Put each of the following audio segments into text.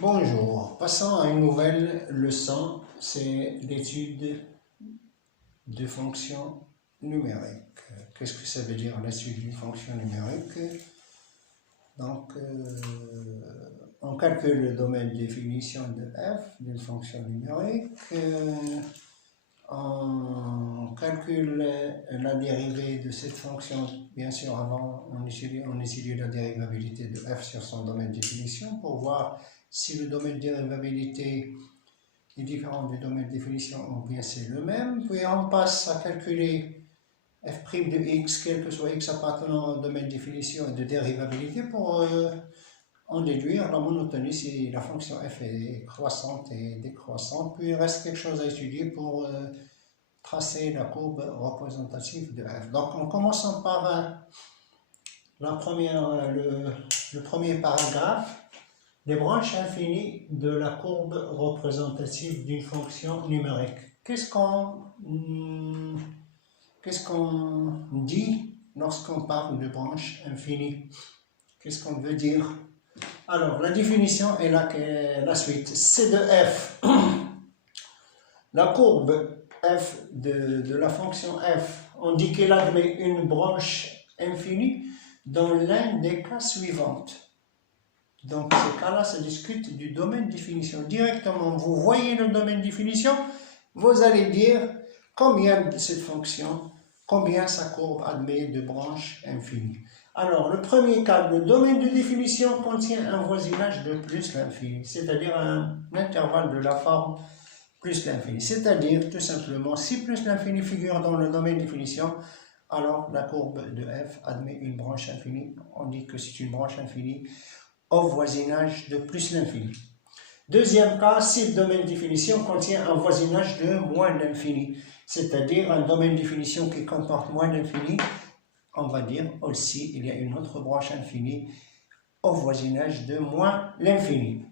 Bonjour, passons à une nouvelle leçon, c'est l'étude de fonctions numériques. Qu'est-ce que ça veut dire l'étude d'une fonction numérique? Donc, on calcule le domaine de définition de f d'une fonction numérique, on calcule la dérivée de cette fonction, bien sûr avant on étudie la dérivabilité de f sur son domaine de définition pour voir si le domaine de dérivabilité est différent du domaine de définition ou bien c'est le même. Puis on passe à calculer f' de x, quel que soit x appartenant au domaine de définition et de dérivabilité pour en déduire la monotonie si la fonction f est croissante et décroissante. Puis il reste quelque chose à étudier pour tracer la courbe représentative de f. Donc en commençant par le premier paragraphe, les branches infinies de la courbe représentative d'une fonction numérique. Qu'est-ce qu'on dit lorsqu'on parle de branches infinies? Qu'est-ce qu'on veut dire? Alors, la définition est la suite. C de f, la courbe f de la fonction f, on dit qu'elle admet une branche infinie dans l'un des cas suivants. Donc, ces cas-là, ça discute du domaine de définition. Directement, vous voyez le domaine de définition, vous allez dire combien de cette fonction, combien sa courbe admet de branches infinies. Alors, le premier cas, le domaine de définition contient un voisinage de plus l'infini, c'est-à-dire un intervalle de la forme plus l'infini. C'est-à-dire, tout simplement, si plus l'infini figure dans le domaine de définition, alors la courbe de f admet une branche infinie. On dit que c'est une branche infinie au voisinage de plus l'infini. Deuxième cas, si le domaine de définition contient un voisinage de moins l'infini, c'est-à-dire un domaine de définition qui comporte moins l'infini, on va dire aussi il y a une autre branche infinie au voisinage de moins l'infini.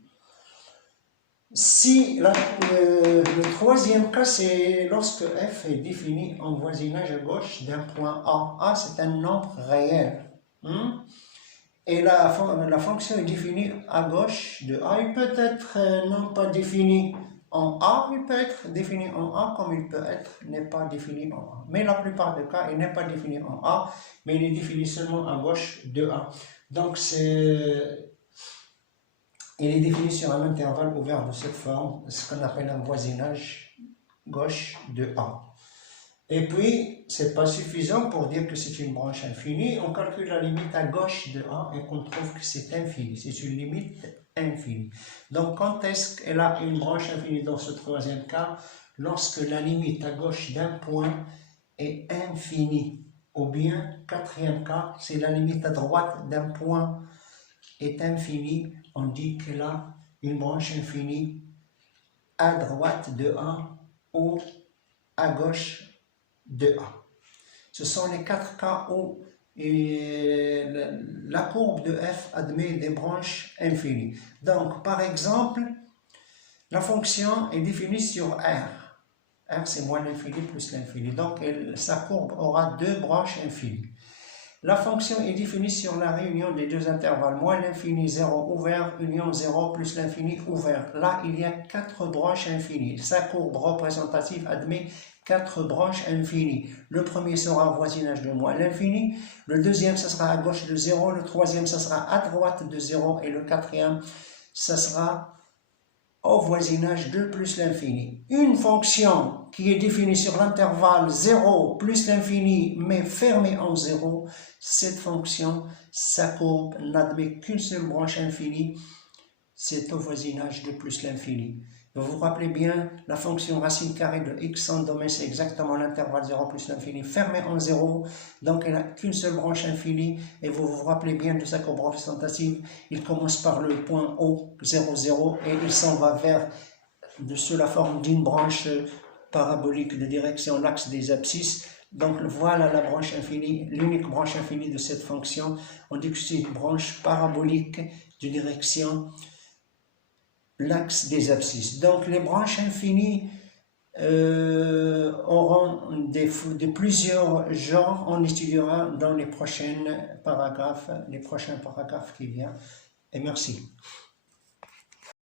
Si le troisième cas, c'est lorsque f est défini en voisinage à gauche d'un point A. A, c'est un nombre réel. Et la fonction est définie à gauche de A. Il peut être non pas défini en A, il peut être défini en A comme il peut être n'est pas défini en A. Mais la plupart des cas, il n'est pas défini en A, mais il est défini seulement à gauche de A. Donc il est défini sur un intervalle ouvert de cette forme, ce qu'on appelle un voisinage gauche de A. Et puis, ce n'est pas suffisant pour dire que c'est une branche infinie. On calcule la limite à gauche de A et qu'on trouve que c'est infini. C'est une limite infinie. Donc, quand est-ce qu'elle a une branche infinie dans ce troisième cas? Lorsque la limite à gauche d'un point est infinie. Ou bien, quatrième cas, c'est la limite à droite d'un point est infinie. On dit qu'elle a une branche infinie à droite de A ou à gauche de A. Ce sont les quatre cas où la courbe de f admet des branches infinies. Donc, par exemple, la fonction est définie sur R. R, c'est moins l'infini plus l'infini. Donc, sa courbe aura deux branches infinies. La fonction est définie sur la réunion des deux intervalles, moins l'infini 0 ouvert, union 0 plus l'infini ouvert. Là, il y a quatre branches infinies. Sa courbe représentative admet quatre branches infinies. Le premier sera au voisinage de moins l'infini, le deuxième, ça sera à gauche de 0, le troisième, ça sera à droite de 0, et le quatrième, ça sera au voisinage de plus l'infini. Une fonction qui est définie sur l'intervalle 0 plus l'infini, mais fermée en 0, cette fonction, sa courbe n'admet qu'une seule branche infinie, c'est au voisinage de plus l'infini. Vous vous rappelez bien, la fonction racine carrée de x sans domaine, c'est exactement l'intervalle 0 plus l'infini, fermé en 0, donc elle n'a qu'une seule branche infinie, et vous vous rappelez bien de sa courbe représentative, il commence par le point O, 0, 0, et il s'en va vers, sous la forme d'une branche parabolique de direction l'axe des abscisses. Donc voilà la branche infinie, l'unique branche infinie de cette fonction, on dit que c'est une branche parabolique de direction l'axe des abscisses. Donc les branches infinies auront de plusieurs genres, on étudiera dans les prochains paragraphes qui viennent. Et merci.